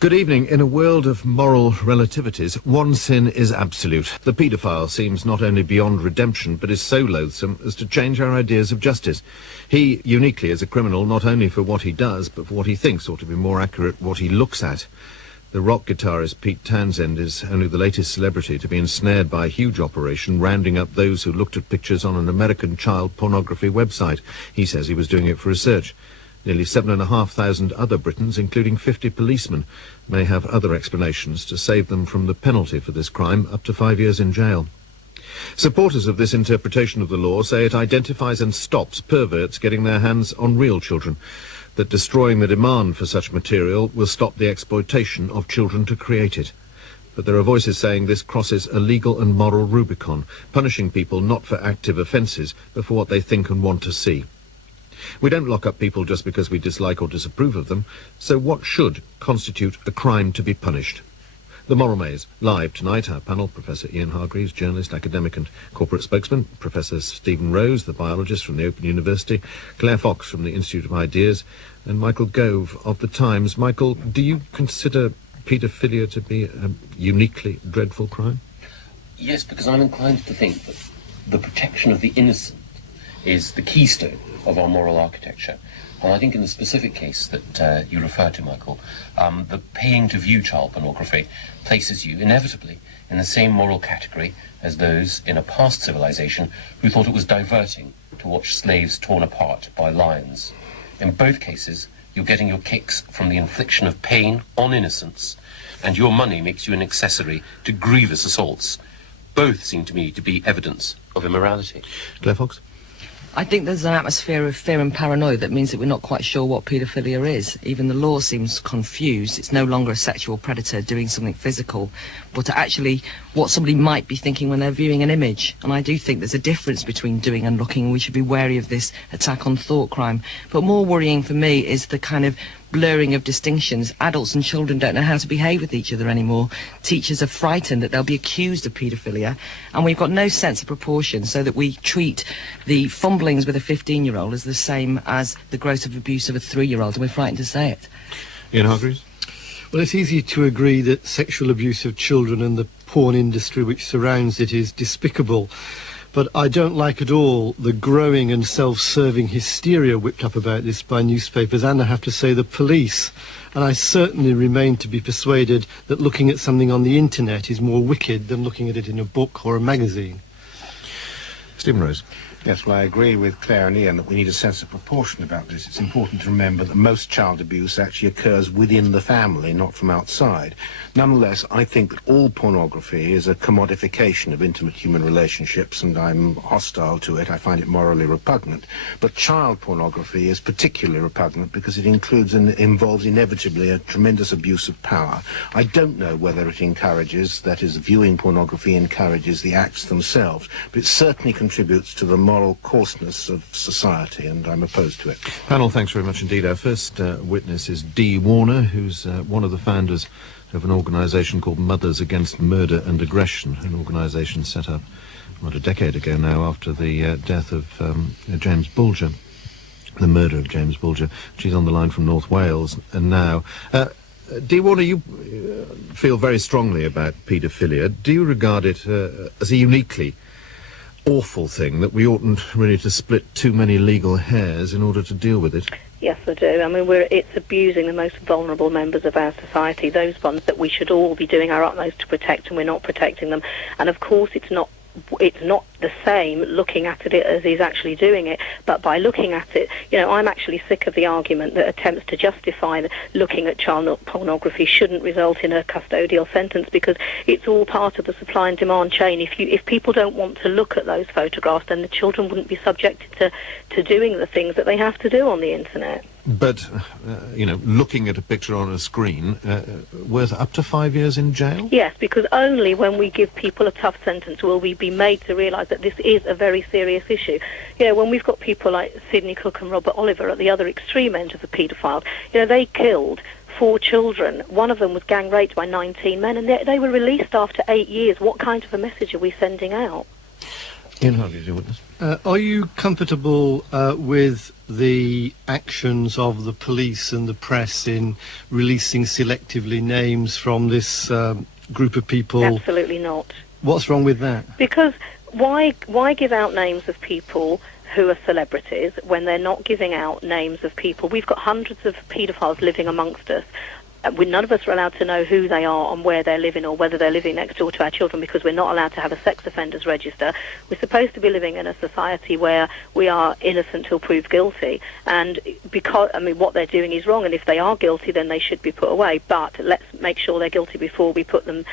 Good evening. In a world of moral relativities, one sin is absolute. The paedophile seems not only beyond redemption, but is so loathsome as to change our ideas of justice. He, uniquely, is a criminal not only for what he does, but for what he thinks, or to be more accurate, what he looks at. The rock guitarist Pete Townsend is only the latest celebrity to be ensnared by a huge operation rounding up those who looked at pictures on an American child pornography website. He says he was doing it for research. Nearly 7,500 other Britons, including 50 policemen, may have other explanations to save them from the penalty for this crime, up to 5 years in jail. Supporters of this interpretation of the law say it identifies and stops perverts getting their hands on real children, that destroying the demand for such material will stop the exploitation of children to create it. But there are voices saying this crosses a legal and moral Rubicon, punishing people not for active offences, but for what they think and want to see. We don't lock up people just because we dislike or disapprove of them, so what should constitute a crime to be punished? The Moral Maze, live tonight. Our panel, Professor Ian Hargreaves, journalist, academic and corporate spokesman, Professor Stephen Rose, the biologist from the Open University, Claire Fox from the Institute of Ideas, and Michael Gove of The Times. Michael, do you consider paedophilia to be a uniquely dreadful crime? Yes, because I'm inclined to think that the protection of the innocent is the keystone of our moral architecture. And I think in the specific case that you refer to, Michael, the paying to view child pornography places you inevitably in the same moral category as those in a past civilization who thought it was diverting to watch slaves torn apart by lions. In both cases, you're getting your kicks from the infliction of pain on innocents, and your money makes you an accessory to grievous assaults. Both seem to me to be evidence of immorality. Claire Fox? I think there's an atmosphere of fear and paranoia that means that we're not quite sure what paedophilia is. Even the law seems confused. It's no longer a sexual predator doing something physical, but actually what somebody might be thinking when they're viewing an image. And I do think there's a difference between doing and looking, and we should be wary of this attack on thought crime. But more worrying for me is the kind of blurring of distinctions. Adults and children don't know how to behave with each other anymore. Teachers are frightened that they'll be accused of paedophilia, and we've got no sense of proportion, so that we treat the fumblings with a 15-year-old as the same as the gross of abuse of a 3-year-old, and we're frightened to say it. Ian Hargreaves? Well, it's easy to agree that sexual abuse of children and the porn industry which surrounds it is despicable. But I don't like at all the growing and self-serving hysteria whipped up about this by newspapers and, I have to say, the police. And I certainly remain to be persuaded that looking at something on the internet is more wicked than looking at it in a book or a magazine. Stephen Rose? Yes, well, I agree with Claire and Ian that we need a sense of proportion about this. It's important to remember that most child abuse actually occurs within the family, not from outside. Nonetheless, I think that all pornography is a commodification of intimate human relationships, and I'm hostile to it. I find it morally repugnant. But child pornography is particularly repugnant because it includes and involves inevitably a tremendous abuse of power. I don't know whether it encourages, that is, viewing pornography encourages the acts themselves, but it certainly contributes to the moral coarseness of society, and I'm opposed to it. Panel, thanks very much indeed. Our first witness is Dee Warner, who's one of the founders of an organisation called Mothers Against Murder and Aggression, an organisation set up about a decade ago now after the death of James Bulger, the murder of James Bulger. She's on the line from North Wales, and now... Dee Warner, you feel very strongly about paedophilia. Do you regard it as a uniquely awful thing, that we oughtn't really to split too many legal hairs in order to deal with it? Yes, I do. I mean, it's abusing the most vulnerable members of our society, those ones that we should all be doing our utmost to protect, and we're not protecting them. And of course it's not the same looking at it as he's actually doing it, but by looking at it, you know, I'm actually sick of the argument that attempts to justify that looking at child pornography shouldn't result in a custodial sentence, because it's all part of the supply and demand chain. If people don't want to look at those photographs, then the children wouldn't be subjected to doing the things that they have to do on the internet. But, you know, looking at a picture on a screen, worth up to 5 years in jail? Yes, because only when we give people a tough sentence will we be made to realise that this is a very serious issue. You know, when we've got people like Sidney Cook and Robert Oliver at the other extreme end of the paedophile, you know, they killed 4 children. One of them was gang raped by 19 men, and they were released after 8 years. What kind of a message are we sending out? Ian Hargreaves, your witness. Are you comfortable with the actions of the police and the press in releasing selectively names from this group of people? Absolutely not. What's wrong with that? Because why give out names of people who are celebrities when they're not giving out names of people? We've got hundreds of paedophiles living amongst us. None of us are allowed to know who they are and where they're living, or whether they're living next door to our children, because we're not allowed to have a sex offenders register. We're supposed to be living in a society where we are innocent till proved guilty, and because, I mean, what they're doing is wrong, and if they are guilty, then they should be put away. But let's make sure they're guilty before we put them,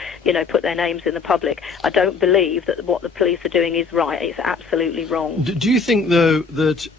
put their names in the public. I don't believe that what the police are doing is right. It's absolutely wrong. Do you think, though, that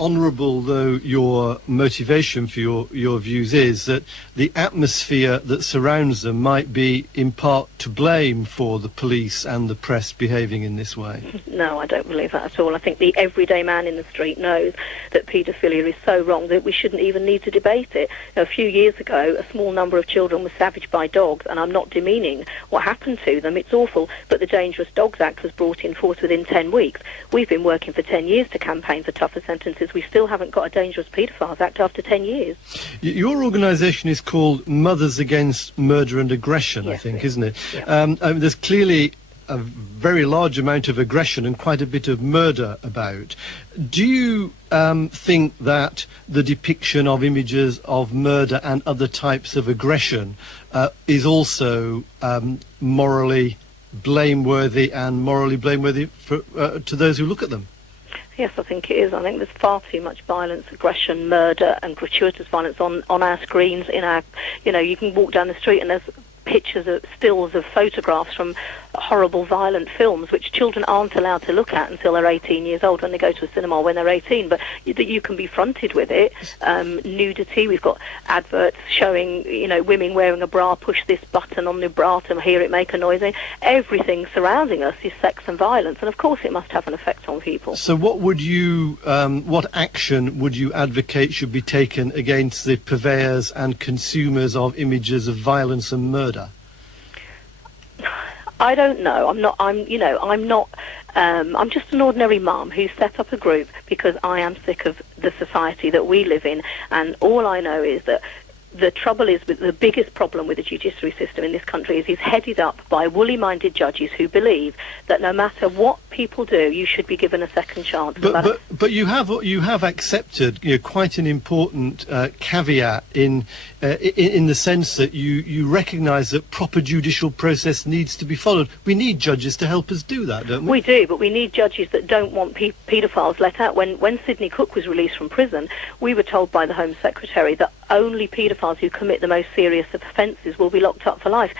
honourable though your motivation for your views is, that the atmosphere that surrounds them might be in part to blame for the police and the press behaving in this way? No, I don't believe that at all. I think the everyday man in the street knows that paedophilia is so wrong that we shouldn't even need to debate it. A few years ago, a small number of children were savaged by dogs, and I'm not demeaning what happened to them. It's awful, but the Dangerous Dogs Act was brought in force within 10 weeks. We've been working for 10 years to campaign for tougher sentences. We still haven't got a Dangerous Paedophiles Act after 10 years. Your organisation is called Mothers Against Murder and Aggression, yes, I think, isn't it? Yeah. There's clearly a very large amount of aggression and quite a bit of murder about. Do you think that the depiction of images of murder and other types of aggression is also morally blameworthy, and morally blameworthy to those who look at them? Yes, I think it is. I think there's far too much violence, aggression, murder and gratuitous violence on our screens. You can walk down the street and there's pictures of stills of photographs from horrible violent films which children aren't allowed to look at until they're 18 years old, when they go to a cinema when they're 18, but that you can be fronted with it. Nudity, we've got adverts showing women wearing a bra, push this button on the bra to hear it make a noise. Everything surrounding us is sex and violence, and of course it must have an effect on people. So what action would you advocate should be taken against the purveyors and consumers of images of violence and murder? I don't know. I'm just an ordinary mum who set up a group because I am sick of the society that we live in, and all I know is that the trouble is, with the biggest problem with the judiciary system in this country is he's headed up by woolly-minded judges who believe that no matter what people do, you should be given a second chance. But you have accepted quite an important caveat in the sense that you recognise that proper judicial process needs to be followed. We need judges to help us do that, don't we? We do, but we need judges that don't want paedophiles let out. When Sidney Cook was released from prison, we were told by the Home Secretary that only paedophiles who commit the most serious offences will be locked up for life.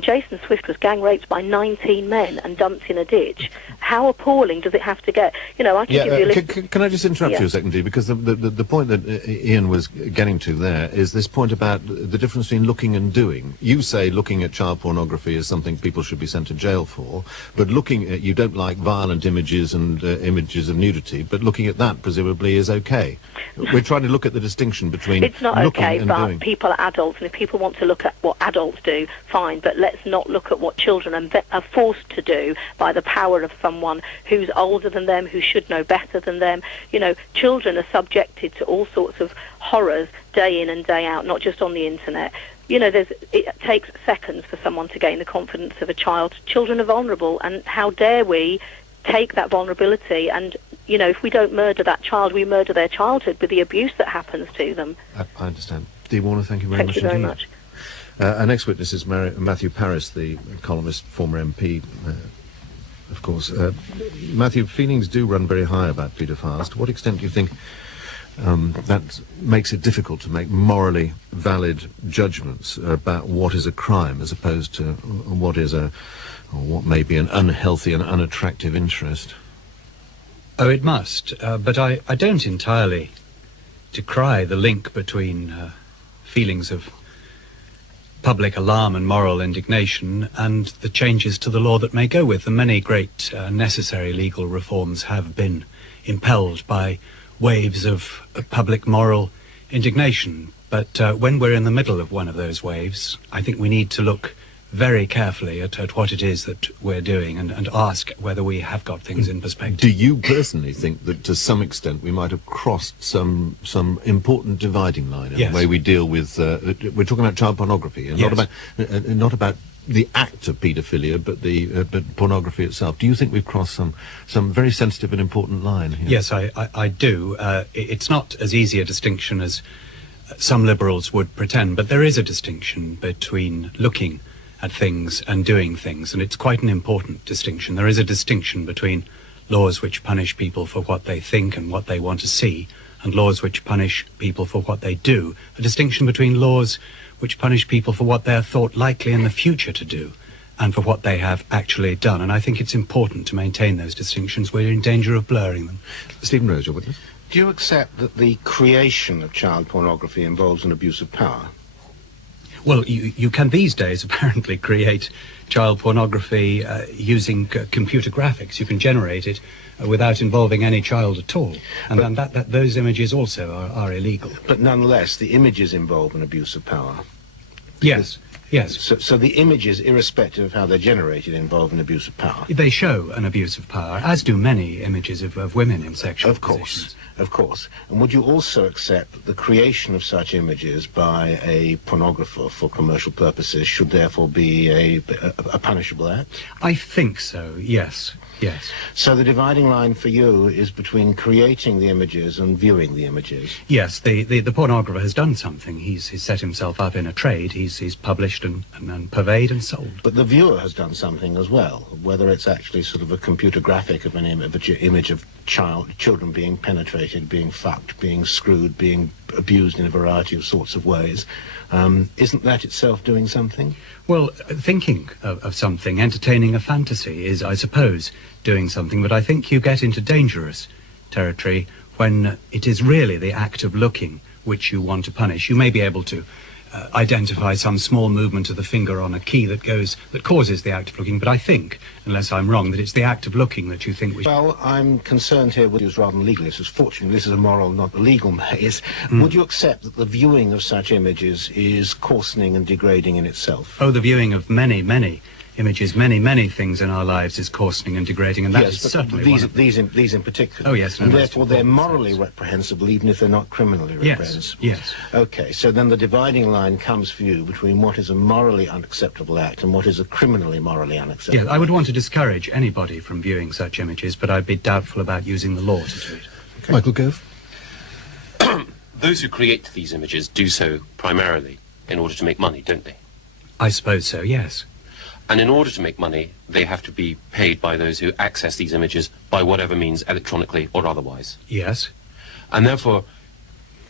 Jason Swift was gang raped by 19 men and dumped in a ditch. How appalling does it have to get? I can give you a list. Can I just interrupt you a second, Dee? Because the point that Ian was getting to there is this point about the difference between looking and doing. You say looking at child pornography is something people should be sent to jail for, but looking at, you don't like violent images and images of nudity, but looking at that presumably is okay. We're trying to look at the distinction between it's not looking okay, and but doing. people are adults, and if people want to look at what adults do, fine, but let's not look at what children are forced to do by the power of someone who's older than them, who should know better than them. Children are subjected to all sorts of horrors day in and day out, not just on the internet. It takes seconds for someone to gain the confidence of a child. Children are vulnerable, and how dare we take that vulnerability and, if we don't murder that child, we murder their childhood with the abuse that happens to them. I understand. Dee Warner, thank you very much. Thank you very much. Our next witness is Matthew Parris, the columnist, former MP, of course. Matthew, feelings do run very high about paedophiles. To what extent do you think that makes it difficult to make morally valid judgments about what is a crime as opposed to what is what may be an unhealthy and unattractive interest? Oh, it must, but I don't entirely decry the link between feelings of public alarm and moral indignation and the changes to the law that may go with them. Many great necessary legal reforms have been impelled by waves of public moral indignation. But when we're in the middle of one of those waves, I think we need to look very carefully at what it is that we're doing and ask whether we have got things in perspective. Do you personally think that to some extent we might have crossed some important dividing line in Yes. the way we deal with, we're talking about child pornography, and Yes. not about the act of paedophilia, but pornography itself. Do you think we've crossed some very sensitive and important line here? Yes, I do. It's not as easy a distinction as some liberals would pretend, but there is a distinction between looking at things and doing things, and it's quite an important distinction. There is a distinction between laws which punish people for what they think and what they want to see, and laws which punish people for what they do. A distinction between laws which punish people for what they are thought likely in the future to do, and for what they have actually done. And I think it's important to maintain those distinctions. We're in danger of blurring them. Stephen Rose, your witness. Do you accept that the creation of child pornography involves an abuse of power? Well, you can these days apparently create child pornography using computer graphics. You can generate it without involving any child at all. And then those images also are illegal. But nonetheless, the images involve an abuse of power. Yes, yes. So the images, irrespective of how they're generated, involve an abuse of power. They show an abuse of power, as do many images of women in sexual Of course, positions. of course. And would you also accept that the creation of such images by a pornographer for commercial purposes should therefore be a punishable act? I think so, yes, yes. So the dividing line for you is between creating the images and viewing the images? Yes, the pornographer has done something. He's set himself up in a trade. He's published and purveyed and sold. But the viewer has done something as well, whether it's actually sort of a computer graphic of an image of children being penetrated, being fucked, being screwed, being abused in a variety of sorts of ways. Isn't that itself doing something? Well, thinking of something, entertaining a fantasy is, I suppose, doing something, but I think you get into dangerous territory when it is really the act of looking which you want to punish. You may be able to identify some small movement of the finger on a key that causes the act of looking, but I think, unless I'm wrong, that it's the act of looking that you think we should. Well, I'm concerned here with you rather than legalist. Fortunately, this is a moral, not a legal maze. Would you accept that the viewing of such images is coarsening and degrading in itself? Oh, the viewing of many images, many things in our lives is coarsening and degrading, and that is certainly one of them. These in particular. Oh, yes. And therefore they're morally reprehensible, even if they're not criminally reprehensible. Yes. Okay, so then the dividing line comes for you between what is a morally unacceptable act and what is a criminally morally unacceptable Yes, I would want to discourage anybody from viewing such images, but I'd be doubtful about using the law to do it. Okay. Michael Gove. Those who create these images do so primarily in order to make money, don't they? I suppose so, yes. And in order to make money, they have to be paid by those who access these images by whatever means, electronically or otherwise. Yes. And therefore,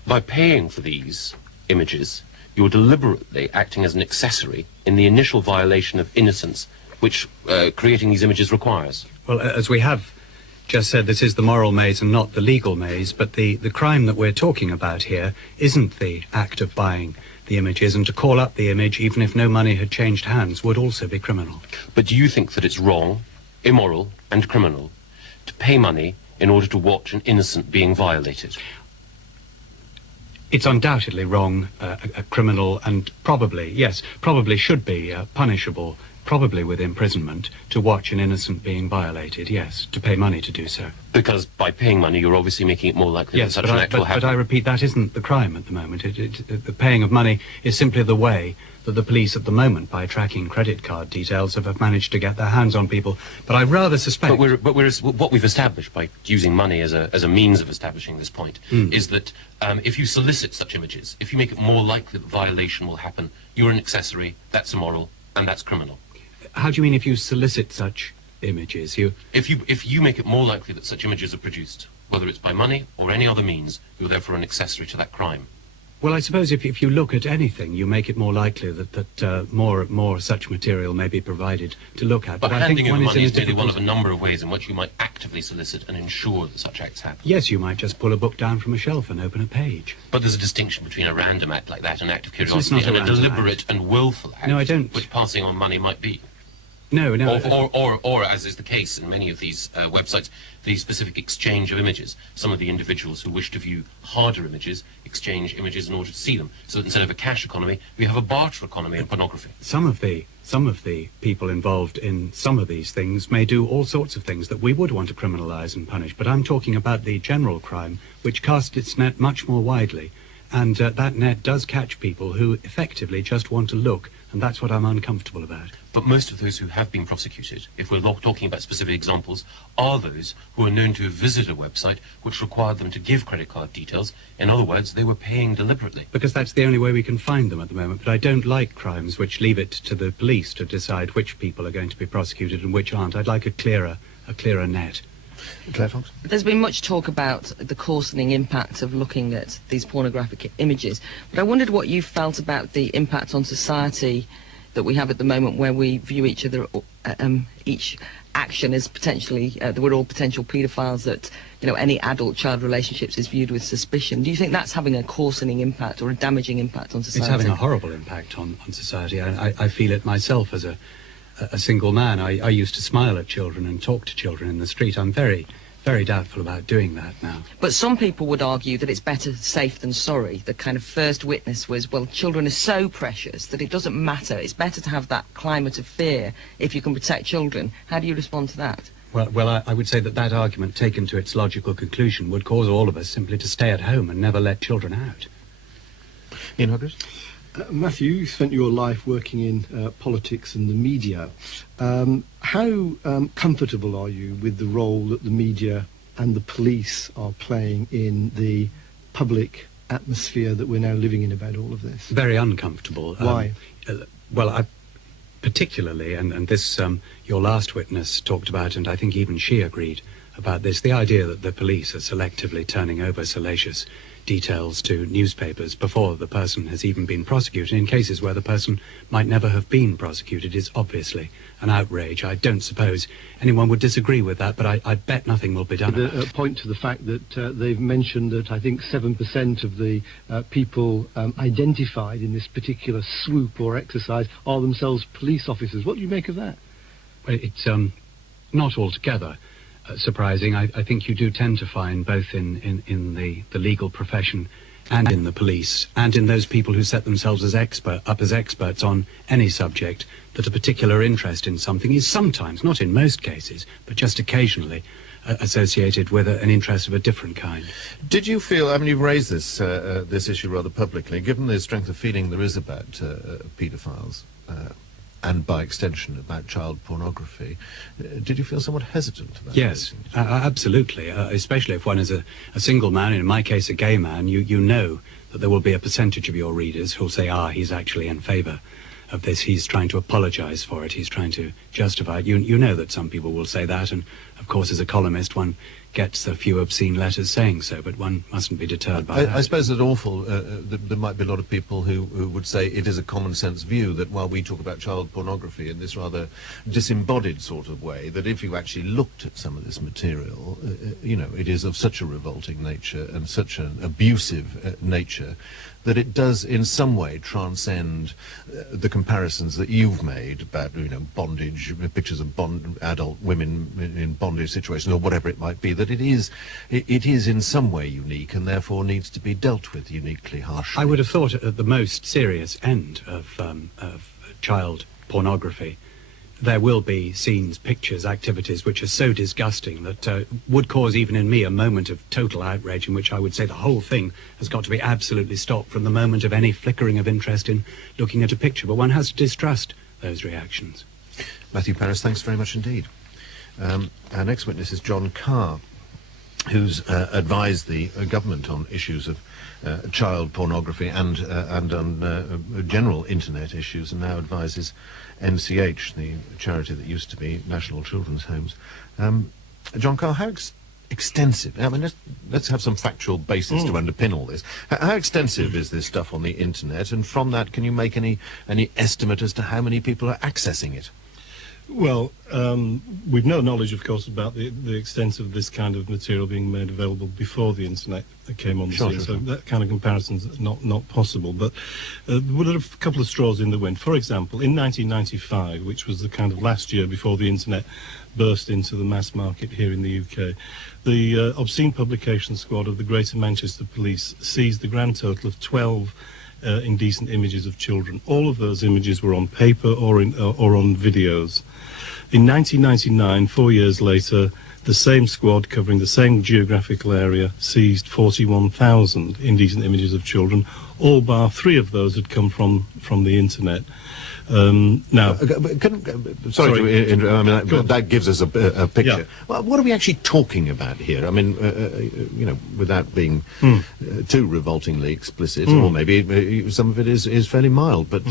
by paying for these images, you're deliberately acting as an accessory in the initial violation of innocence which creating these images requires. Well, as we have just said, this is the moral maze and not the legal maze, but the crime that we're talking about here isn't the act of buying the images, and to call up the image, even if no money had changed hands, would also be criminal. But do you think that it's wrong, immoral, and criminal to pay money in order to watch an innocent being violated? It's undoubtedly wrong, a criminal, and probably should be punishable, probably with imprisonment, to watch an innocent being violated, yes, to pay money to do so. Because by paying money, you're obviously making it more likely that Yes, such an act will happen. but I repeat, that isn't the crime at the moment. The paying of money is simply the way that the police at the moment, by tracking credit card details, have managed to get their hands on people. But I rather suspect... But what we've established by using money as a means of establishing this point is that if you solicit such images, if you make it more likely that violation will happen, you're an accessory, that's immoral, and that's criminal. How do you mean if you solicit such images? If you make it more likely that such images are produced, whether it's by money or any other means, you're therefore an accessory to that crime. Well, I suppose if you look at anything, you make it more likely that more such material may be provided to look at. But I think handing over one money is is in a merely one of difficult... a number of ways in which you might actively solicit and ensure that such acts happen. Yes, you might just pull a book down from a shelf and open a page. But there's a distinction between a random act like that, an act of It's curiosity, not a and a random deliberate act. and willful act, No, I don't. which passing on money might be. No. Or as is the case in many of these websites, the specific exchange of images. Some of the individuals who wish to view harder images exchange images in order to see them. So that instead of a cash economy, we have a barter economy in pornography. Some of the people involved in some of these things may do all sorts of things that we would want to criminalise and punish. But I'm talking about the general crime, which casts its net much more widely. And that net does catch people who effectively just want to look, and that's what I'm uncomfortable about. But most of those who have been prosecuted, if we're talking about specific examples, are those who are known to have visited a website which required them to give credit card details. In other words, they were paying deliberately. Because that's the only way we can find them at the moment. But I don't like crimes which leave it to the police to decide which people are going to be prosecuted and which aren't. I'd like a clearer net. Claire Fox? There's been much talk about the coarsening impact of looking at these pornographic images, but I wondered what you felt about the impact on society that we have at the moment, where we view each other, each action as potentially, that we're all potential paedophiles, that, you know, any adult-child relationships is viewed with suspicion. Do you think that's having a coarsening impact or a damaging impact on society? It's having a horrible impact on society. I feel it myself as a single man. I used to smile at children and talk to children in the street. I'm very, very doubtful about doing that now. But some people would argue that it's better safe than sorry. The kind of first witness was, well, children are so precious that it doesn't matter. It's better to have that climate of fear if you can protect children. How do you respond to that? Well, I would say that argument, taken to its logical conclusion, would cause all of us simply to stay at home and never let children out. Ian Huggins? Matthew, you spent your life working in politics and the media. How comfortable are you with the role that the media and the police are playing in the public atmosphere that we're now living in about all of this? Very uncomfortable. Why? I particularly, and this your last witness talked about, and I think even she agreed about this, the idea that the police are selectively turning over salacious details to newspapers before the person has even been prosecuted, in cases where the person might never have been prosecuted, is obviously an outrage. I don't suppose anyone would disagree with that, but I bet nothing will be done about it. Point to the fact that they've mentioned that I think 7% of the people identified in this particular swoop or exercise are themselves police officers. What do you make of that? Well, it's not altogether surprising. I think you do tend to find, both in the legal profession and in the police, and in those people who set themselves as experts on any subject, that a particular interest in something is sometimes, not in most cases, but just occasionally, associated with an interest of a different kind. Did you feel, I mean, you've raised this issue rather publicly, given the strength of feeling there is about paedophiles, and by extension about child pornography, did you feel somewhat hesitant about Yes, absolutely, especially if one is a single man, in my case a gay man. You know that there will be a percentage of your readers who'll say, he's actually in favour of this, he's trying to apologise for it, he's trying to justify it. You know that some people will say that, and of course as a columnist one gets a few obscene letters saying so, but one mustn't be deterred by that. I suppose that there might be a lot of people who would say it is a common sense view that while we talk about child pornography in this rather disembodied sort of way, that if you actually looked at some of this material, you know, it is of such a revolting nature and such an abusive nature that it does in some way transcend the comparisons that you've made about, you know, bondage, pictures of adult women in bondage situations or whatever it might be, that it is in some way unique and therefore needs to be dealt with uniquely harshly. I would have thought at the most serious end of child pornography, there will be scenes, pictures, activities which are so disgusting that would cause even in me a moment of total outrage, in which I would say the whole thing has got to be absolutely stopped from the moment of any flickering of interest in looking at a picture. But one has to distrust those reactions. Matthew Paris, thanks very much indeed. Our next witness is John Carr, who's advised the government on issues of child pornography and on general internet issues, and now advises NCH, the charity that used to be National Children's Homes. John Carr, how extensive, I mean, let's have some factual basis to underpin all this. How extensive is this stuff on the internet, and from that can you make any estimate as to how many people are accessing it? Well, we've no knowledge, of course, about the extent of this kind of material being made available before the internet came on the scene, so that kind of comparison's not possible. But there are a couple of straws in the wind. For example, in 1995, which was the kind of last year before the internet burst into the mass market here in the UK, the Obscene Publication Squad of the Greater Manchester Police seized the grand total of 12 indecent images of children. All of those images were on paper or on videos. In 1999, 4 years later, the same squad covering the same geographical area seized 41,000 indecent images of children. All bar 3 of those had come from the internet. Now, that gives us a picture. Yeah. Well, what are we actually talking about here? I mean, without being too revoltingly explicit, or maybe some of it is fairly mild. But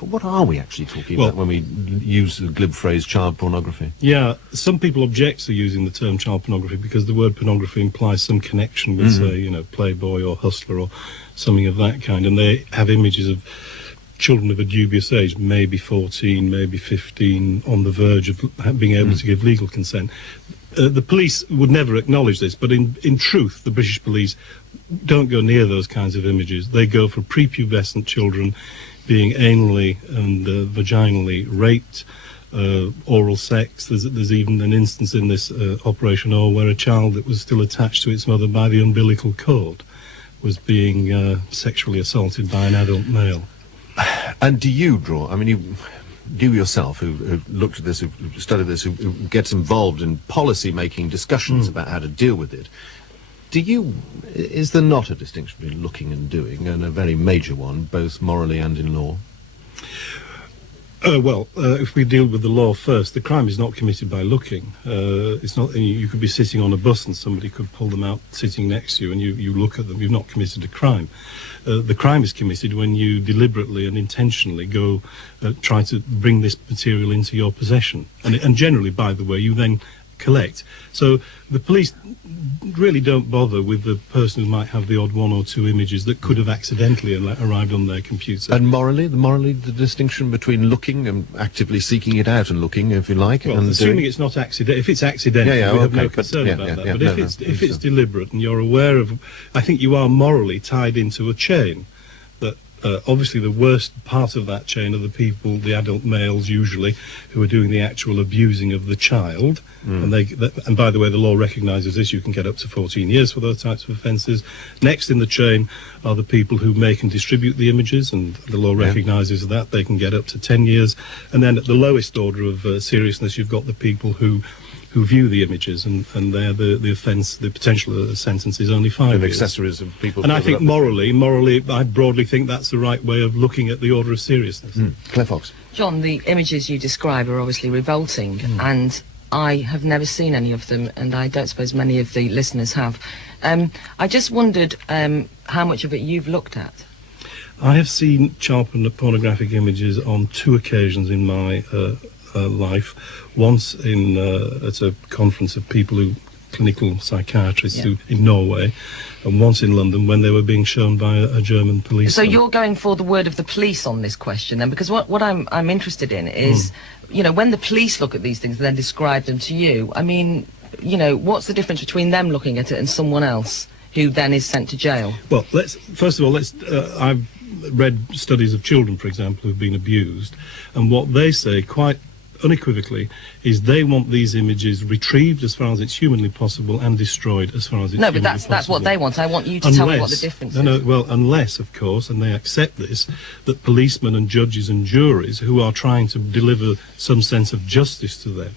what are we actually talking about when we use the glib phrase child pornography? Yeah, some people object to using the term child pornography because the word pornography implies some connection with, say, Playboy or Hustler or something of that kind, and they have images of children of a dubious age, maybe 14, maybe 15, on the verge of being able to give legal consent. The police would never acknowledge this, but in truth, the British police don't go near those kinds of images. They go for prepubescent children being anally and vaginally raped, oral sex. There's even an instance in this Operation O where a child that was still attached to its mother by the umbilical cord was being sexually assaulted by an adult male. And do you draw, I mean, you yourself, who looked at this, who studied this, who gets involved in policy-making discussions about how to deal with it, is there not a distinction between looking and doing, and a very major one, both morally and in law? If we deal with the law first, the crime is not committed by looking. It's not. You could be sitting on a bus and somebody could pull them out sitting next to you, and you look at them. You've not committed a crime. The crime is committed when you deliberately and intentionally go try to bring this material into your possession. And generally, by the way, you then collect. So the police really don't bother with the person who might have the odd 1 or 2 images that could have accidentally arrived on their computer. And morally, the distinction between looking and actively seeking it out and looking, if you like, well, and assuming it's not accidental. If it's accidental, we have no concern about that. But if it's deliberate and you're aware of, I think you are morally tied into a chain. That obviously the worst part of that chain are the people, the adult males usually, who are doing the actual abusing of the child. And by the way, the law recognises this. You can get up to 14 years for those types of offences. Next in the chain are the people who make and distribute the images, and the law recognises that. They can get up to 10 years. And then at the lowest order of seriousness, you've got the people who view the images, and there the offence, the potential sentence is only 5 years. Accessories of people. And I think morally, I broadly think that's the right way of looking at the order of seriousness. Claire Fox. John, the images you describe are obviously revolting, and I have never seen any of them, and I don't suppose many of the listeners have. I just wondered how much of it you've looked at. I have seen child pornographic images on 2 occasions in my life. Once at a conference of clinical psychiatrists in Norway, and once in London when they were being shown by a German policeman. So you're going for the word of the police on this question then, because what I'm interested in is, when the police look at these things and then describe them to you, I mean, what's the difference between them looking at it and someone else who then is sent to jail? Well, first of all, I've read studies of children, for example, who've been abused, and what they say quite unequivocally is they want these images retrieved as far as it's humanly possible and destroyed as far as it's humanly possible. No, but that's what they want. I want you to tell me what the difference is. Well, unless, of course, and they accept this, that policemen and judges and juries who are trying to deliver some sense of justice to them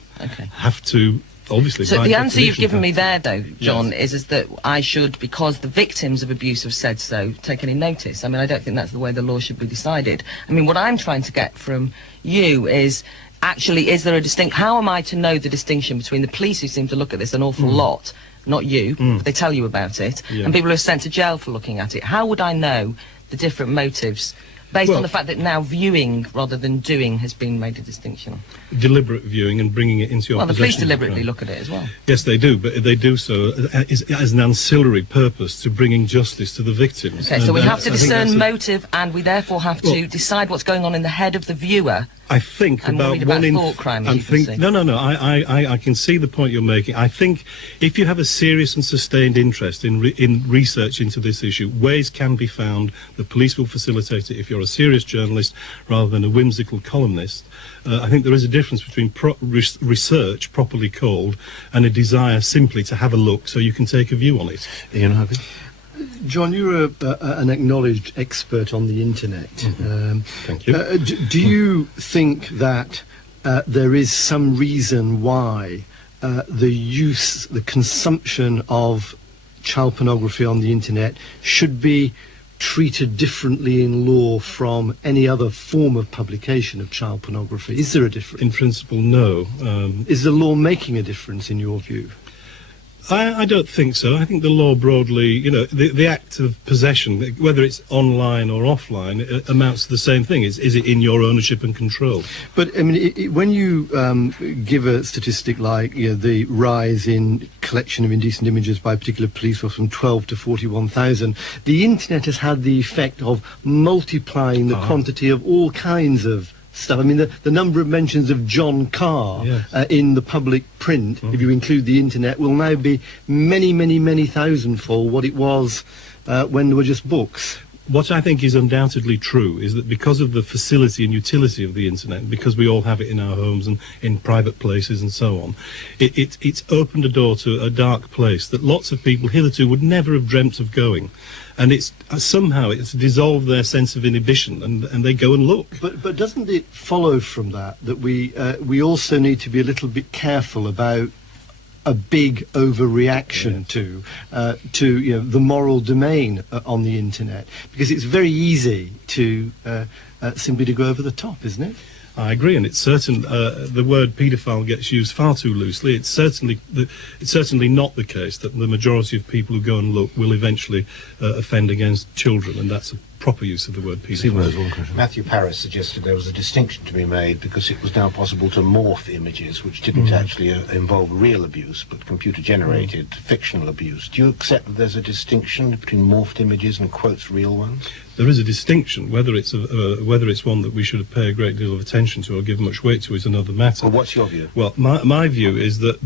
have to obviously... So the answer you've given me there, though, John, is that I should, because the victims of abuse have said so, take any notice. I mean, I don't think that's the way the law should be decided. I mean, what I'm trying to get from you is... Actually, is there a how am I to know the distinction between the police who seem to look at this an awful lot, not you, but they tell you about it, and people who are sent to jail for looking at it? How would I know the different motives Based on the fact that now viewing rather than doing has been made a distinction. Deliberate viewing and bringing it into your Well, the police possession. deliberately look at it as well. Yes, they do, but they do so as an ancillary purpose to bringing justice to the victims. Okay, so we have to I think that's discern motive, and we therefore have to decide what's going on in the head of the viewer. I think I'm about worried about one in thought crime, as I you can think see. no. I can see the point you're making. I think if you have a serious and sustained interest in research into this issue, ways can be found. The police will facilitate it if you're a serious journalist rather than a whimsical columnist. I think there is a difference between research, properly called, and a desire simply to have a look so you can take a view on it. Ian Harvey? John, you're an acknowledged expert on the internet. Thank you. Do you think that there is some reason why the consumption of child pornography on the internet should be treated differently in law from any other form of publication of child pornography? Is there a difference? In principle, no. Is the law making a difference in your view? I don't think so. I think the law broadly, the act of possession, whether it's online or offline, it amounts to the same thing. Is it in your ownership and control? But I mean, when you give a statistic like the rise in collection of indecent images by a particular police force from 12 to 41,000, the internet has had the effect of multiplying the quantity of all kinds of stuff. I mean, the number of mentions of John Carr in the public print, if you include the internet, will now be many, many, many thousandfold what it was when there were just books. What I think is undoubtedly true is that because of the facility and utility of the internet, because we all have it in our homes and in private places and so on, it's opened a door to a dark place that lots of people hitherto would never have dreamt of going. And it's somehow dissolved their sense of inhibition, and they go and look. But doesn't it follow from that we also need to be a little bit careful about a big overreaction to the moral domain on the internet, because it's very easy to simply to go over the top, isn't it? I agree, and it's certain the word paedophile gets used far too loosely. It's certainly not the case that the majority of people who go and look will eventually offend against children, and that's a proper use of the word paedophile. Matthew Paris suggested there was a distinction to be made because it was now possible to morph images which didn't actually involve real abuse but computer-generated fictional abuse. Do you accept that there's a distinction between morphed images and quotes real ones? There is a distinction. Whether it's one that we should pay a great deal of attention to or give much weight to is another matter. Well, what's your view? Well, my view is that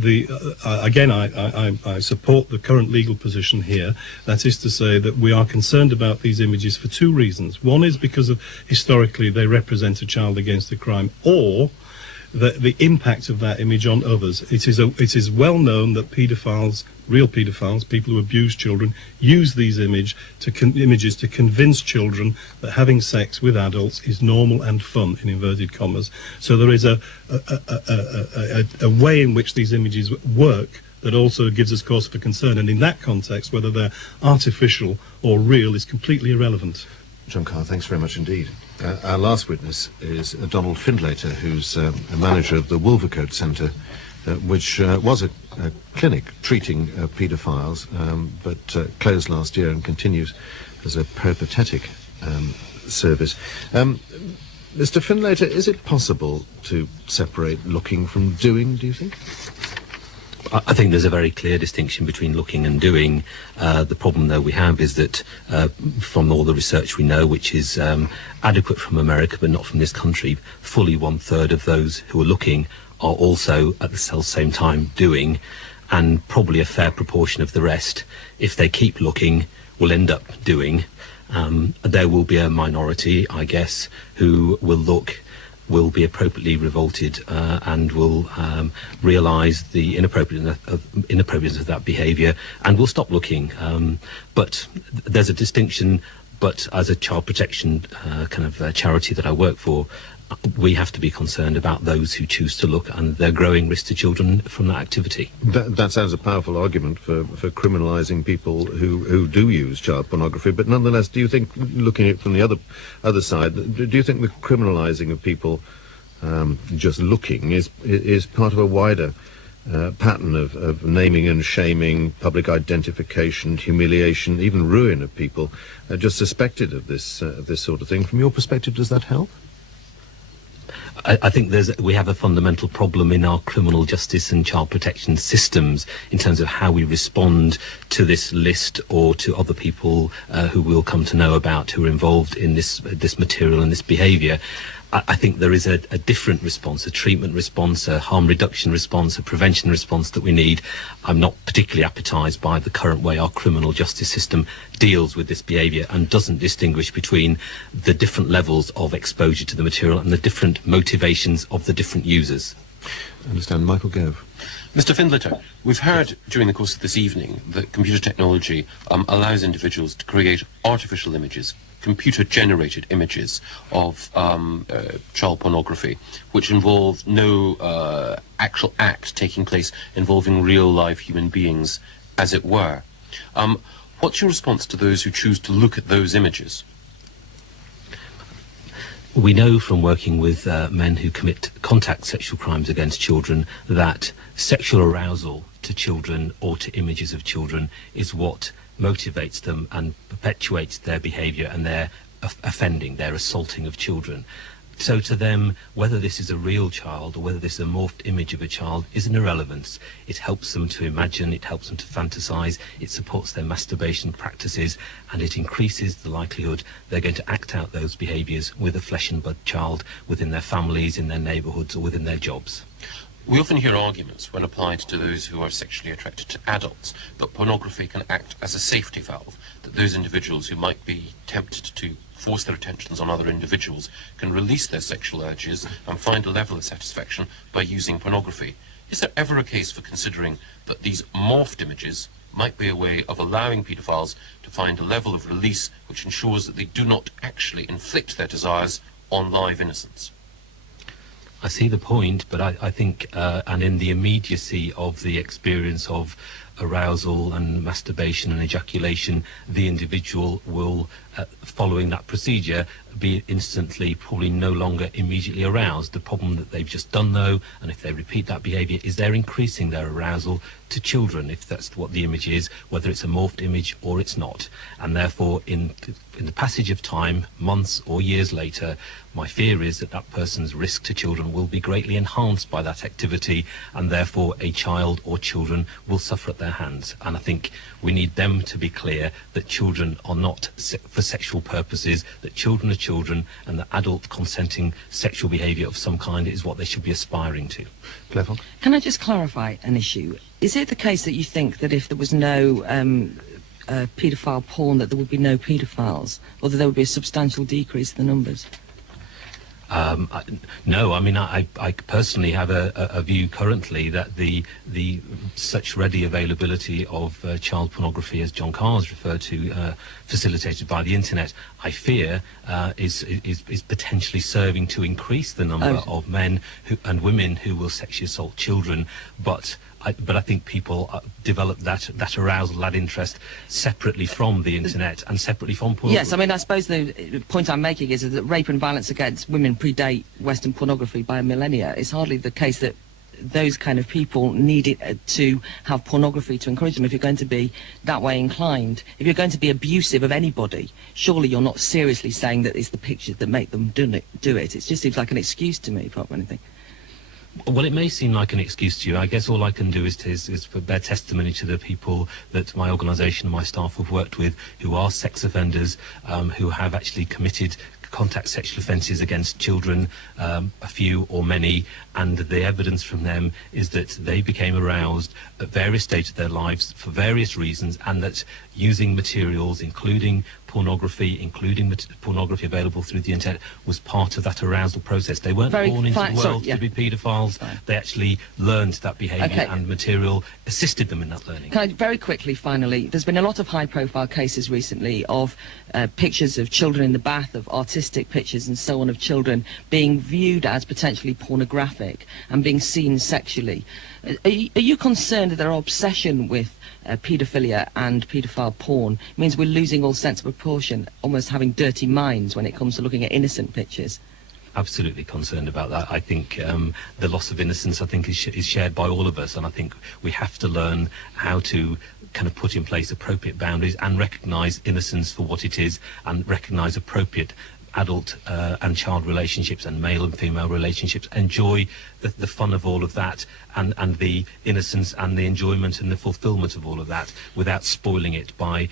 I support the current legal position here. That is to say that we are concerned about these images for two reasons. One is because of historically they represent a child against a crime, or the impact of that image on others. It is well known that paedophiles, real paedophiles, people who abuse children, use these images to convince children that having sex with adults is normal and fun, in inverted commas. So there is a way in which these images work that also gives us cause for concern, and in that context, whether they're artificial or real is completely irrelevant. John Carr, thanks very much indeed. Our last witness is Donald Findlater, who's a manager of the Wolvercote Centre, which was a clinic treating paedophiles, but closed last year and continues as a peripatetic service. Mr. Findlater, is it possible to separate looking from doing, do you think? I think there's a very clear distinction between looking and doing. The problem, though, we have is that from all the research we know, which is adequate from America but not from this country, fully 1/3 of those who are looking are also at the same time doing, and probably a fair proportion of the rest, if they keep looking, will end up doing. There will be a minority, I guess, who will look, will be appropriately revolted and will realise the inappropriateness of that behaviour and will stop looking. But there's a distinction, but as a child protection charity that I work for, we have to be concerned about those who choose to look and their growing risk to children from that activity. That sounds a powerful argument for criminalising people who do use child pornography, but nonetheless, do you think, looking at it from the other side, do you think the criminalising of people just looking is part of a wider pattern of naming and shaming, public identification, humiliation, even ruin of people just suspected of this sort of thing. From your perspective, does that help? I think we have a fundamental problem in our criminal justice and child protection systems in terms of how we respond to this list or to other people who we'll come to know about who are involved in this material and this behaviour. I think there is a different response, a treatment response, a harm reduction response, a prevention response that we need. I'm not particularly appetised by the current way our criminal justice system deals with this behaviour and doesn't distinguish between the different levels of exposure to the material and the different motivations of the different users. I understand. Michael Gove. Mr. Findlater, we've heard during the course of this evening that computer technology allows individuals to create artificial images, computer-generated images of child pornography, which involve no actual act taking place involving real-life human beings, as it were. What's your response to those who choose to look at those images? We know from working with men who commit contact sexual crimes against children that sexual arousal to children or to images of children is what motivates them and perpetuates their behaviour and their offending, their assaulting of children. So to them, whether this is a real child or whether this is a morphed image of a child is an irrelevance. It helps them to imagine, it helps them to fantasise, it supports their masturbation practices, and it increases the likelihood they're going to act out those behaviours with a flesh and blood child within their families, in their neighbourhoods or within their jobs. We often hear arguments when applied to those who are sexually attracted to adults that pornography can act as a safety valve, that those individuals who might be tempted to force their attentions on other individuals can release their sexual urges and find a level of satisfaction by using pornography. Is there ever a case for considering that these morphed images might be a way of allowing paedophiles to find a level of release which ensures that they do not actually inflict their desires on live innocents? I see the point, but I think, and in the immediacy of the experience of arousal and masturbation and ejaculation, the individual will, following that procedure, be instantly probably no longer immediately aroused. The problem that they've just done, though, and if they repeat that behaviour, is they're increasing their arousal to children, if that's what the image is, whether it's a morphed image or it's not. And therefore, in the passage of time, months or years later, my fear is that that person's risk to children will be greatly enhanced by that activity, and therefore a child or children will suffer at their hands. And I think we need them to be clear that children are not for sexual purposes, that children are children, and that adult consenting sexual behaviour of some kind is what they should be aspiring to. Claire? Can I just clarify an issue? Is it the case that you think that if there was no paedophile porn, that there would be no paedophiles, or that there would be a substantial decrease in the numbers? No, I mean, I personally have a view currently that the such ready availability of child pornography, as John Carr has referred to, facilitated by the internet, I fear is potentially serving to increase the number of men and women who will sexually assault children, but I think people develop that arousal, that interest separately from the internet and separately from pornography. Yes, I mean, I suppose the point I'm making is that rape and violence against women predate Western pornography by a millennia. It's hardly the case that those kind of people need it to have pornography to encourage them. If you're going to be that way inclined, if you're going to be abusive of anybody, surely you're not seriously saying that it's the pictures that make them do it. It just seems like an excuse to me, apart from anything. Well, it may seem like an excuse to you. I guess all I can do is bear testimony to the people that my organisation and my staff have worked with who are sex offenders, who have actually committed contact sexual offences against children, a few or many, and the evidence from them is that they became aroused at various stages of their lives for various reasons, and that using materials, including pornography, pornography available through the internet, was part of that arousal process. They weren't born into the world to be paedophiles. They actually learned that behaviour, and material assisted them in that learning. Can I, very quickly, finally, there's been a lot of high-profile cases recently of pictures of children in the bath, of artistic pictures and so on, of children being viewed as potentially pornographic and being seen sexually. Are you concerned that their obsession with paedophilia and paedophile porn means we're losing all sense of proportion, almost having dirty minds when it comes to looking at innocent pictures? absolutely concerned about that. I think the loss of innocence, I think, is shared by all of us, and I think we have to learn how to kind of put in place appropriate boundaries and recognise innocence for what it is, and recognise appropriate adult and child relationships and male and female relationships, enjoy the fun of all of that, and the innocence and the enjoyment and the fulfilment of all of that, without spoiling it by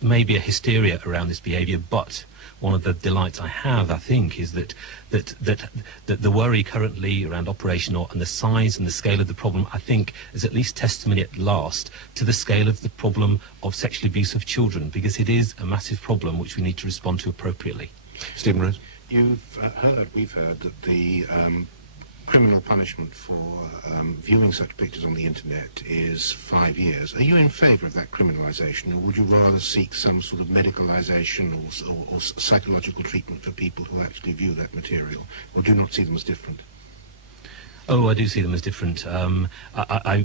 maybe a hysteria around this behaviour. But one of the delights I have, I think, is that the worry currently around Operation and the size and the scale of the problem, I think, is at least testimony at last to the scale of the problem of sexual abuse of children, because it is a massive problem which we need to respond to appropriately. Stephen Rose? We've heard that the criminal punishment for viewing such pictures on the internet is 5 years. Are you in favour of that criminalisation, or would you rather seek some sort of medicalisation or psychological treatment for people who actually view that material, or do you not see them as different? Oh, I do see them as different.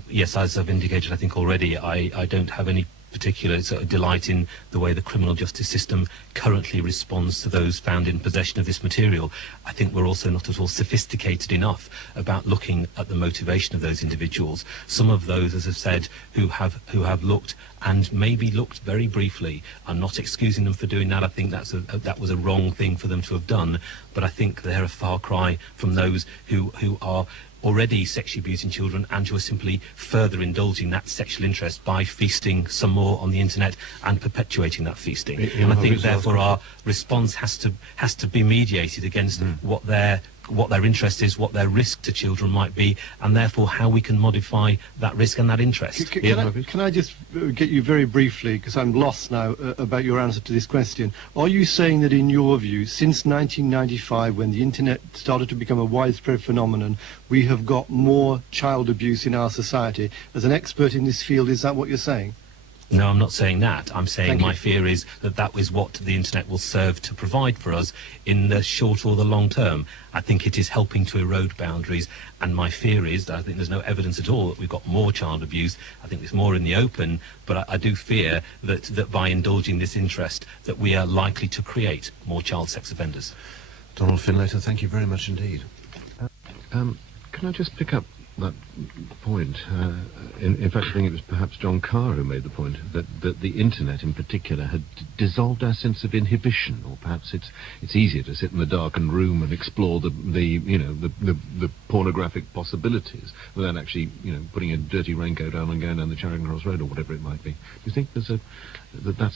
Yes, as I've indicated, I think already, I don't have any particular sort of delight in the way the criminal justice system currently responds to those found in possession of this material. I think we're also not at all sophisticated enough about looking at the motivation of those individuals. Some of those, as I've said, who have looked and maybe looked very briefly. I'm not excusing them for doing that. I think that was a wrong thing for them to have done, but I think they're a far cry from those who are already sexually abusing children and who are simply further indulging that sexual interest by feasting some more on the internet and perpetuating that feasting. And I think therefore our response has to be mediated against what their interest is, what their risk to children might be, and therefore how we can modify that risk and that interest. Can I just get you very briefly, because I'm lost now, about your answer to this question. Are you saying that in your view, since 1995, when the internet started to become a widespread phenomenon, we have got more child abuse in our society? As an expert in this field, is that what you're saying? No, I'm not saying that. I'm saying my fear is that is what the internet will serve to provide for us in the short or the long term. I think it is helping to erode boundaries, and my fear is that I think there's no evidence at all that we've got more child abuse. I think it's more in the open, but I do fear that by indulging this interest that we are likely to create more child sex offenders. Donald Findlater, thank you very much indeed. Can I just pick up that point? In fact, I think it was perhaps John Carr who made the point that the internet in particular had dissolved our sense of inhibition, or perhaps it's easier to sit in the darkened room and explore the pornographic possibilities without actually putting a dirty raincoat on and going down the Charing Cross Road or whatever it might be. Do you think that's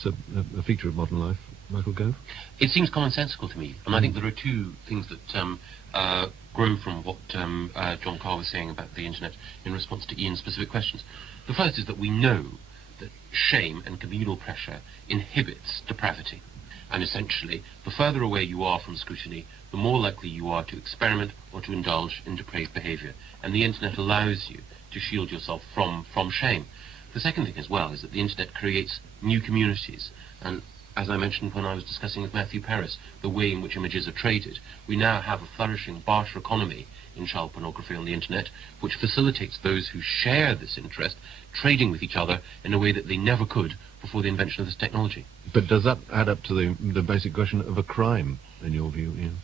a feature of modern life, Michael Gove? It seems commonsensical to me, and I think there are two things that grow from what John Carr was saying about the internet in response to Ian's specific questions. The first is that we know that shame and communal pressure inhibits depravity, and essentially the further away you are from scrutiny, the more likely you are to experiment or to indulge in depraved behaviour, and the internet allows you to shield yourself from shame. The second thing as well is that the internet creates new communities, and as I mentioned when I was discussing with Matthew Paris, the way in which images are traded, we now have a flourishing barter economy in child pornography on the internet, which facilitates those who share this interest trading with each other in a way that they never could before the invention of this technology. But does that add up to the basic question of a crime, in your view, Ian?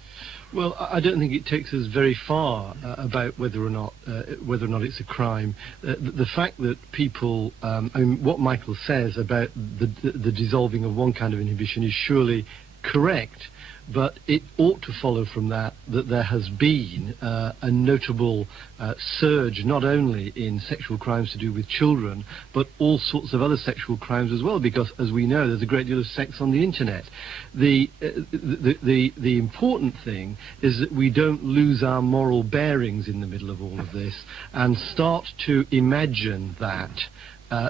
Well, I don't think it takes us very far about whether or not it's a crime. The fact that people, what Michael says about the dissolving of one kind of inhibition is surely correct, but it ought to follow from that there has been a notable surge not only in sexual crimes to do with children, but all sorts of other sexual crimes as well, because as we know there's a great deal of sex on the internet. The important thing is that we don't lose our moral bearings in the middle of all of this and start to imagine that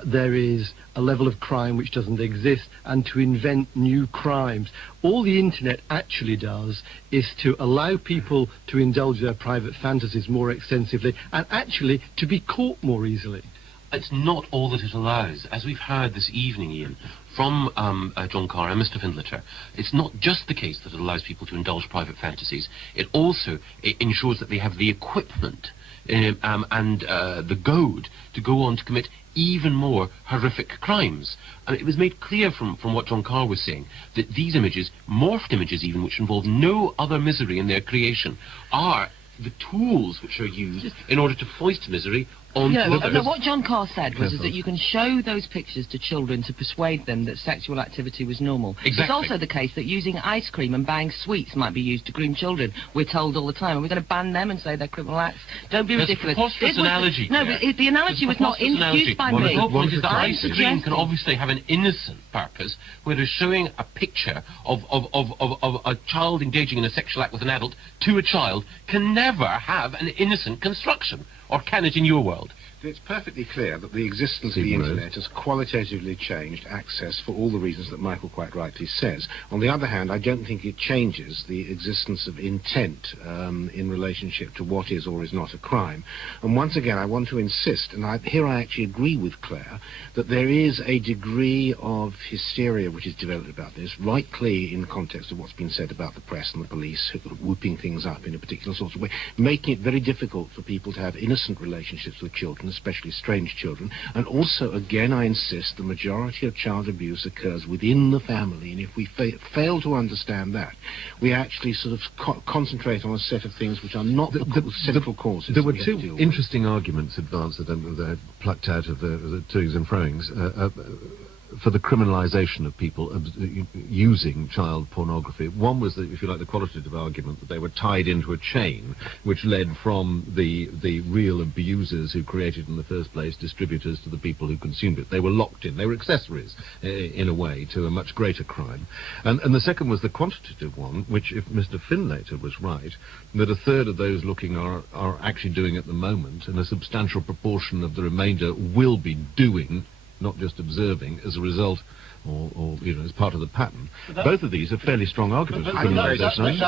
there is a level of crime which doesn't exist, and to invent new crimes. All the internet actually does is to allow people to indulge their private fantasies more extensively and actually to be caught more easily. It's not all that it allows. As we've heard this evening, Ian, from John Carr and Mr. Findlater, it's not just the case that it allows people to indulge private fantasies, it also ensures that they have the equipment and the goad to go on to commit even more horrific crimes. And it was made clear from what John Carr was saying that these images, morphed images even, which involve no other misery in their creation, are the tools which are used in order to foist misery onto others. No, what John Carr said was is that you can show those pictures to children to persuade them that sexual activity was normal. Exactly. It's also the case that using ice cream and buying sweets might be used to groom children. We're told all the time. Are we going to ban them and say they're criminal acts? Don't be ridiculous. That's a preposterous analogy. No, but the analogy was not introduced by me. The point is that ice cream can obviously have an innocent purpose, whereas showing a picture of a child engaging in a sexual act with an adult to a child can never have an innocent construction. Or can it in your world? It's perfectly clear that the existence of the internet has qualitatively changed access for all the reasons that Michael quite rightly says. On the other hand, I don't think it changes the existence of intent in relationship to what is or is not a crime. And once again, I want to insist, and here I actually agree with Claire, that there is a degree of hysteria which is developed about this, rightly in the context of what's been said about the press and the police whooping things up in a particular sort of way, making it very difficult for people to have innocent relationships with children, especially strange children. And also, again, I insist, the majority of child abuse occurs within the family, and if we fail to understand that, we actually sort of concentrate on a set of things which are not the central causes. There were two interesting arguments advanced that I plucked out of the to's and froings for the criminalisation of people using child pornography. One was, if you like, the qualitative argument that they were tied into a chain which led from the real abusers who created in the first place distributors to the people who consumed it. They were locked in. They were accessories, in a way, to a much greater crime. And the second was the quantitative one, which, if Mr. Findlater was right, that a third of those looking are actually doing at the moment, and a substantial proportion of the remainder will be doing, not just observing, as a result, or you know, as part of the pattern. Both of these are fairly strong arguments for criminalisation.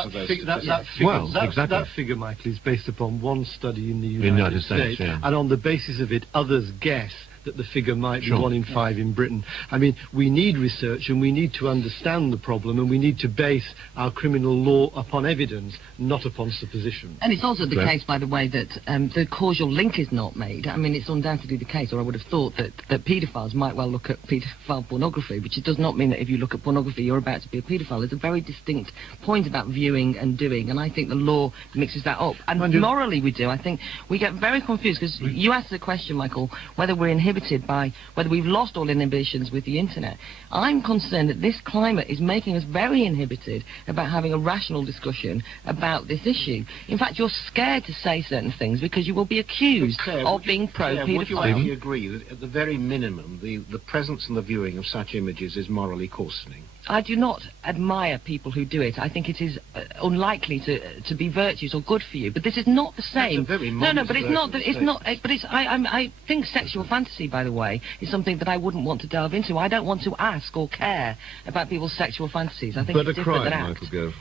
That figure, Michael, is based upon one study in the United States, yeah. And on the basis of it, others guess that the figure might be 1 in 5 in Britain. I mean, we need research, and we need to understand the problem, and we need to base our criminal law upon evidence, not upon supposition. And it's also the case, by the way, that the causal link is not made. I mean, it's undoubtedly the case, or I would have thought that paedophiles might well look at paedophile pornography, which it does not mean that if you look at pornography, you're about to be a paedophile. There's a very distinct point about viewing and doing, and I think the law mixes that up. And morally we do. I think we get very confused, because you asked the question, Michael, whether we're inhibited by, whether we've lost all inhibitions with the internet. I'm concerned that this climate is making us very inhibited about having a rational discussion about this issue. In fact, you're scared to say certain things because you will be accused of being pro-paedophile. Would you actually agree that at the very minimum, the presence and the viewing of such images is morally coarsening? I do not admire people who do it. I think it is unlikely to be virtuous or good for you. But this is not the same. That's a very no, but it's not. It's mistake. not. But it's. I think sexual fantasy, by the way, is something that I wouldn't want to delve into. I don't want to ask or care about people's sexual fantasies. I think it's different than act. Michael Gove.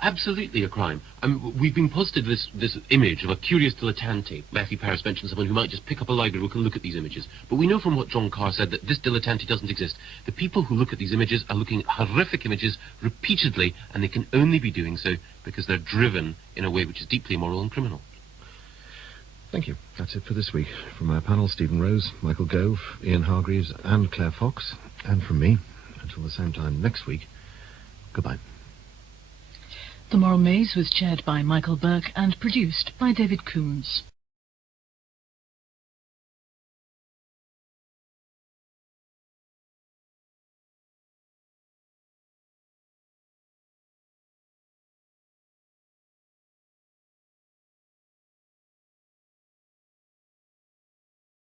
Absolutely a crime. We've been posited this image of a curious dilettante. Matthew Paris mentioned someone who might just pick up a library book and look at these images. But we know from what John Carr said that this dilettante doesn't exist. The people who look at these images are looking at horrific images repeatedly, and they can only be doing so because they're driven in a way which is deeply immoral and criminal. Thank you. That's it for this week. From our panel, Stephen Rose, Michael Gove, Ian Hargreaves and Claire Fox. And from me, until the same time next week, goodbye. The Moral Maze was chaired by Michael Burke and produced by David Coombs.